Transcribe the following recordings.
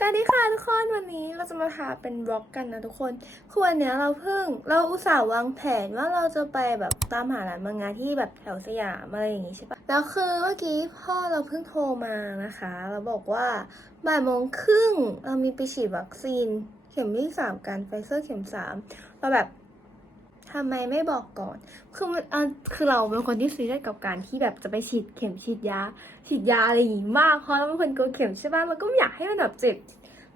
สวัสดีค่ะทุกคนวันนี้เราจะมาพาเป็นบล็อกกันนะทุกคนคือวันเนี้ยเราเพิ่งเราอุตส่าห์วางแผนว่าเราจะไปแบบตามหาร้านมังงะที่แบบแถวสยามอะไรอย่างงี้ใช่ปะแล้วคือเมื่อกี้พ่อเราเพิ่งโทรมานะคะ เราบอกว่าบ่ายโมงครึ่งเรามีไปฉีดวัคซีน เข็มที่สามกันไฟเซอร์เข็มสามเราแบบทำไมไม่บอกก่อน คือมันอะคือเราเป็นคนที่ซีเรียสกับการที่แบบจะไปฉีดเข็มฉีดยา ฉีดยาอะไรอย่างงี้มาก เพราะเราเป็นคนกลัวเข็มใช่ป่ะมันก็ไม่อยากให้มันแบบเจ็บ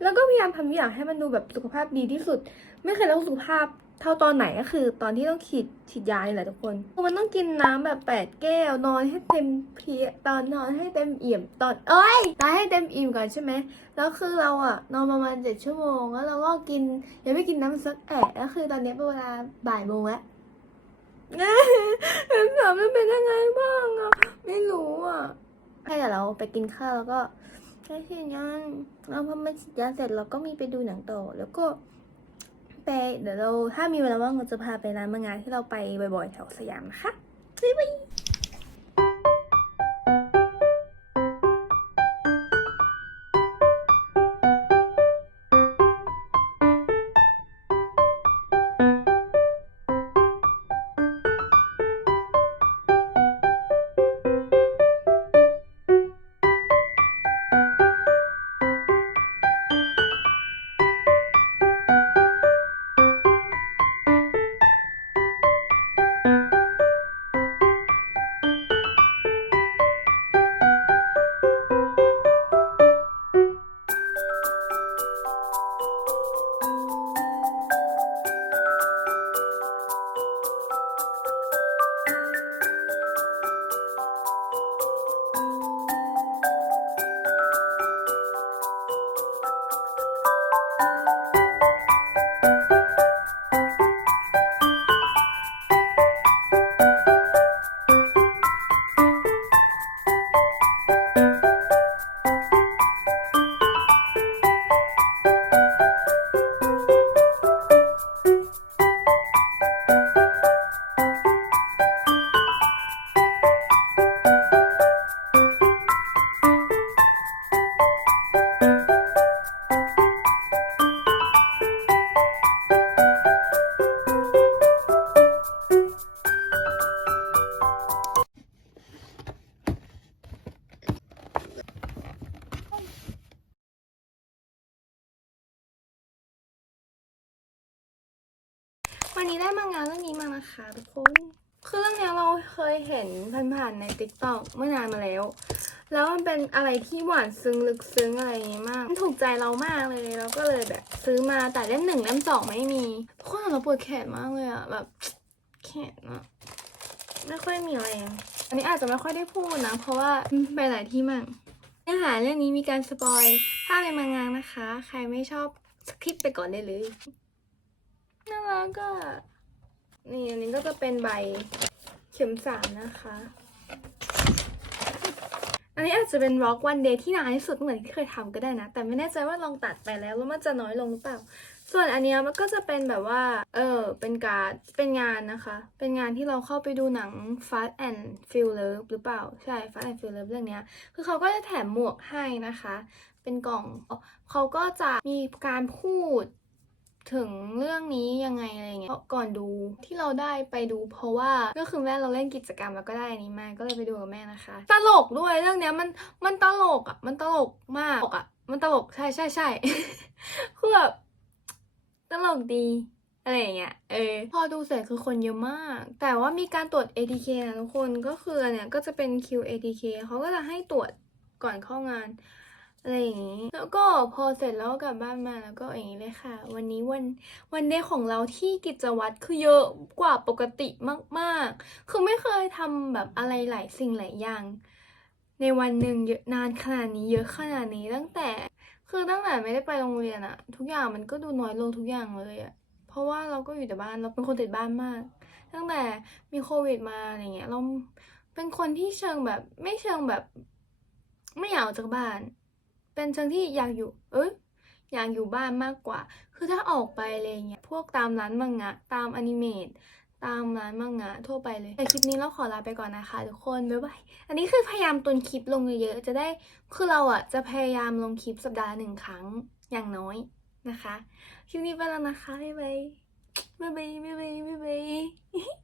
แล้วก็พยายามทำทุกอย่างให้มันดูแบบสุขภาพดีที่สุด ไม่เคยรักสุขภาพเท่าตอนไหนก็คือ ตอนที่ต้องฉีดฉีดยาเนี่ยแหละทุกคนคือมันต้องกินน้ำแบบแปดแก้วนอนให้เต็มเพียตอนนอนให้เต็มเอี่ยมตอนเอ้ยตายให้เต็มอิ่มก่อนใช่ไหมแล้วคือเราอะนอนประมาณเจ็ดชั่วโมงแล้วเราก็กินยังไม่กินน้ำสักแอะแล้วคือตอนนี้เป็นเวลาบ่ายโมงแล้วเอ็มสามมันเป็นยังไงบ้างอะไม่รู้อะให้เดี๋ยวเราไปกินข้าวแล้วก็ ใช่ฉีดยาเราพอมาฉีดยาเสร็จเราก็มีไปดูหนังต่อ แล้วก็ไปเดี๋ยวเราถ้ามีเวลาว่างเราจะพาไปร้านมังงาที่เราไปบ่อยๆแถวสยามนะคะบ๊ายบาย วันนี้ได้มางานเรื่องนี้มานะคะทุกคน คือเรื่องนี้เราเคยเห็นผ่านๆใน t ิ k t o k เมื่อนานมาแล้ว แล้วมันเป็นอะไรที่หวานซึ้งลึกซึ้งอะไรอย่างงี้มาก มันถูกใจเรามากเลยเราก็เลยแบบซื้อมาแต่เล่มหนึ่งเล่มสองไม่มีทุกคนเราปวดแขนมากเลยอะแบบแขนอะไม่ค่อยมีแรงอันนี้อาจจะไม่ค่อยได้พูดนะ เพราะว่าไปหลายที่มากเนื้อหาเรื่องนี้มีการสปอยภาพในมังงานนะคะ ใครไม่ชอบสคริปไปก่อนได้เลย น่ารักก็นี่อันนี้ก็จะเป็นใบเข็มสามนะคะ อันนี้อาจจะเป็นร็อกวันเดย์ที่นานที่สุดเหมือนที่เคยทำก็ได้นะ แต่ไม่แน่ใจว่าลองตัดไปแล้วแล้วมันจะน้อยลงหรือเปล่า ส่วนอันเนี้ยมันก็จะเป็นแบบว่า เออ เป็นการเป็นงานนะคะ เป็นงานที่เราเข้าไปดูหนัง Fast and Furious หรือเปล่า ใช่ Fast and Furious เรื่องเนี้ยคือเขาก็จะแถมหมวกให้นะคะ เป็นกล่องเขาก็จะมีการพูด ถึงเรื่องนี้ยังไงอะไรเงี้ยก่อนดูที่เราได้ไปดู เพราะว่าก็คือแม่เราเล่นกิจกรรมแล้วก็ได้อันนี้มาก็เลยไปดูกับแม่นะคะ ตลกด้วยเรื่องเนี้ยมันมันตลกอะมันตลกมากอะมันตลกใช่ใช่ใช่คือแบบตลกดีอะไรอย่างเงี้ย เออ พอดูเสร็จคือคนเยอะมาก แต่ว่ามีการตรวจ ATK นะทุกคน ก็คือเนี่ยก็จะเป็น QATK เขาก็จะให้ตรวจก่อนเข้างาน อะไรอย่างนี้ แล้วก็พอเสร็จแล้วกลับบ้านมาแล้วก็อย่างนี้เลยค่ะ วันนี้วันวันเดย์ของเราที่กิจวัตรคือเยอะกว่าปกติมากๆ คือไม่เคยทำแบบอะไรหลายสิ่งหลายอย่าง ในวันหนึ่งเยอะนานขนาดนี้เยอะขนาดนี้ตั้งแต่คือตั้งแต่ไม่ได้ไปโรงเรียนอะทุกอย่างมันก็ดูน้อยลงทุกอย่างเลยอะเพราะว่าเราก็อยู่แต่บ้านเราเป็นคนติดบ้านมาก ตั้งแต่มีโควิดมาอะไรเงี้ยเราเป็นคนที่เชิงแบบไม่เชิงแบบ ไม่อยากออกจากบ้าน เป็นเชิงที่อยากอยู่ เอ้ยอยากอยู่บ้านมากกว่า คือถ้าออกไปอะไรเงี้ย พวกตามร้านมังงะ ตามอนิเมตตามร้านมังงะทั่วไปเลยแต่คลิปนี้เราขอลาไปก่อนนะคะทุกคน บ๊ายบาย อันนี้คือพยายามตุนคลิปลงเยอะๆ จะได้ คือเราอะจะพยายามลงคลิปสัปดาห์หนึ่งครั้งอย่างน้อยนะคะ คลิปนี้ไปแล้วนะคะ บ๊ายบาย บ๊ายบาย บ๊ายบาย บ๊ายบาย